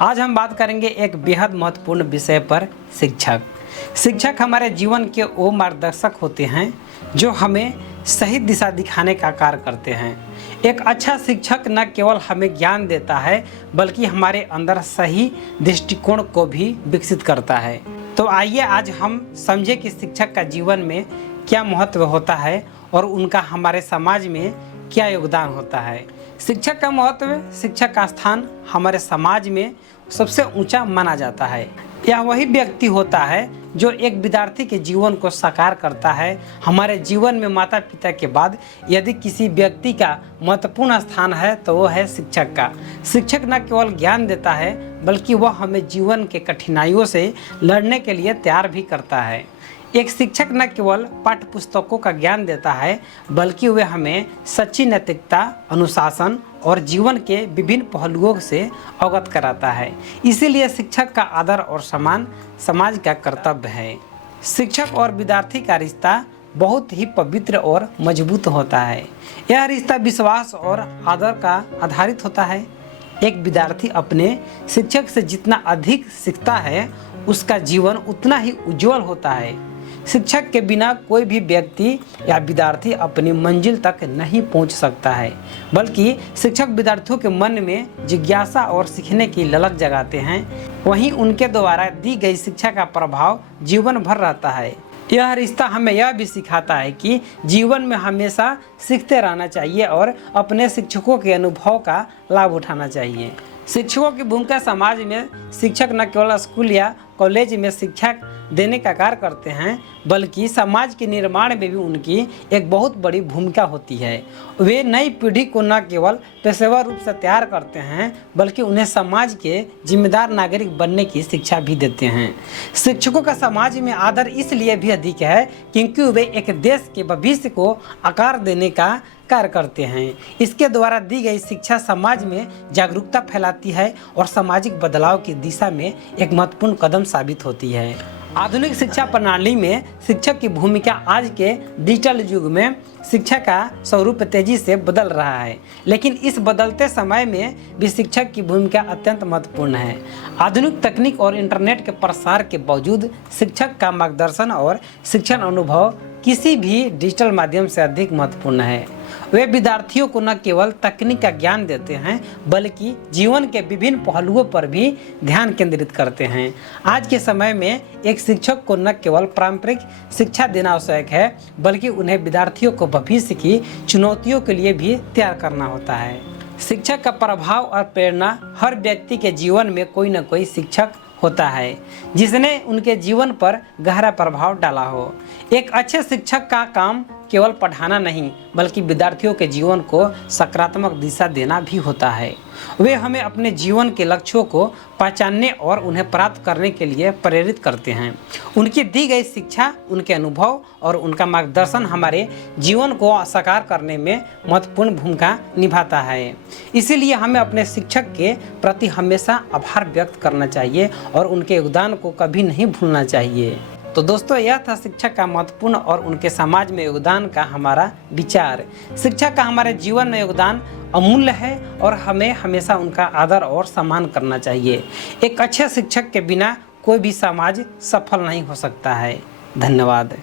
आज हम बात करेंगे एक बेहद महत्वपूर्ण विषय पर, शिक्षक। शिक्षक हमारे जीवन के वो मार्गदर्शक होते हैं जो हमें सही दिशा दिखाने का कार्य करते हैं। एक अच्छा शिक्षक न केवल हमें ज्ञान देता है बल्कि हमारे अंदर सही दृष्टिकोण को भी विकसित करता है। तो आइए आज हम समझे कि शिक्षक का जीवन में क्या महत्व होता है और उनका हमारे समाज में क्या योगदान होता है। शिक्षक का महत्व, शिक्षक का स्थान हमारे समाज में सबसे ऊंचा माना जाता है। यह वही व्यक्ति होता है जो एक विद्यार्थी के जीवन को साकार करता है। हमारे जीवन में माता पिता के बाद यदि किसी व्यक्ति का महत्वपूर्ण स्थान है तो वो है शिक्षक का। शिक्षक न केवल ज्ञान देता है बल्कि वह हमें जीवन के कठिनाइयों से लड़ने के लिए तैयार भी करता है। एक शिक्षक न केवल पाठ्य पुस्तकों का ज्ञान देता है बल्कि वे हमें सच्ची नैतिकता, अनुशासन और जीवन के विभिन्न पहलुओं से अवगत कराता है। इसीलिए शिक्षक का आदर और सम्मान समाज का कर्तव्य है। शिक्षक और विद्यार्थी का रिश्ता बहुत ही पवित्र और मजबूत होता है। यह रिश्ता विश्वास और आदर का आधारित होता है। एक विद्यार्थी अपने शिक्षक से जितना अधिक सीखता है उसका जीवन उतना ही उज्जवल होता है। शिक्षक के बिना कोई भी व्यक्ति या विद्यार्थी अपनी मंजिल तक नहीं पहुंच सकता है, बल्कि शिक्षक विद्यार्थियों के मन में जिज्ञासा और सीखने की ललक जगाते हैं। वहीं उनके द्वारा दी गई शिक्षा का प्रभाव जीवन भर रहता है। यह रिश्ता हमें यह भी सिखाता है कि जीवन में हमेशा सीखते रहना चाहिए और अपने शिक्षकों के अनुभव का लाभ उठाना चाहिए। शिक्षकों की भूमिका समाज में, शिक्षक न केवल स्कूल या कॉलेज में शिक्षा देने का कार्य करते हैं बल्कि समाज के निर्माण में भी उनकी एक बहुत बड़ी भूमिका होती है। वे नई पीढ़ी को न केवल पेशेवर रूप से तैयार करते हैं बल्कि उन्हें समाज के जिम्मेदार नागरिक बनने की शिक्षा भी देते हैं। शिक्षकों का समाज में आदर इसलिए भी अधिक है क्योंकि वे एक देश के भविष्य को आकार देने का कार्य करते हैं। इसके द्वारा दी गई शिक्षा समाज में जागरूकता फैलाती है और सामाजिक बदलाव की दिशा में एक महत्वपूर्ण कदम साबित होती है। आधुनिक शिक्षा प्रणाली में शिक्षक की भूमिका आज के डिजिटल युग में शिक्षा का स्वरूप तेजी से बदल रहा है, लेकिन इस बदलते समय में भी शिक्षक की भूमिका अत्यंत महत्वपूर्ण है। आधुनिक तकनीक और इंटरनेट के प्रसार के बावजूद शिक्षक का मार्गदर्शन और शिक्षण अनुभव किसी भी डिजिटल माध्यम से अधिक महत्वपूर्ण है। वे विद्यार्थियों को न केवल तकनीक का ज्ञान देते हैं बल्कि जीवन के विभिन्न पहलुओं पर भी ध्यान केंद्रित करते हैं। आज के समय में एक शिक्षक को न केवल पारंपरिक शिक्षा देना आवश्यक है बल्कि उन्हें विद्यार्थियों को भविष्य की चुनौतियों के लिए भी तैयार करना होता है। शिक्षक का प्रभाव और प्रेरणा, हर व्यक्ति के जीवन में कोई न कोई शिक्षक होता है जिसने उनके जीवन पर गहरा प्रभाव डाला हो। एक अच्छे शिक्षक का काम केवल पढ़ाना नहीं बल्कि विद्यार्थियों के जीवन को सकारात्मक दिशा देना भी होता है। वे हमें अपने जीवन के लक्ष्यों को पहचानने और उन्हें प्राप्त करने के लिए प्रेरित करते हैं। उनकी दी गई शिक्षा, उनके अनुभव और उनका मार्गदर्शन हमारे जीवन को साकार करने में महत्वपूर्ण भूमिका निभाता है। इसीलिए हमें अपने शिक्षक के प्रति हमेशा आभार व्यक्त करना चाहिए और उनके योगदान को कभी नहीं भूलना चाहिए। तो दोस्तों, यह था शिक्षक का महत्वपूर्ण और उनके समाज में योगदान का हमारा विचार। शिक्षा का हमारे जीवन में योगदान अमूल्य है और हमें हमेशा उनका आदर और सम्मान करना चाहिए। एक अच्छे शिक्षक के बिना कोई भी समाज सफल नहीं हो सकता है। धन्यवाद।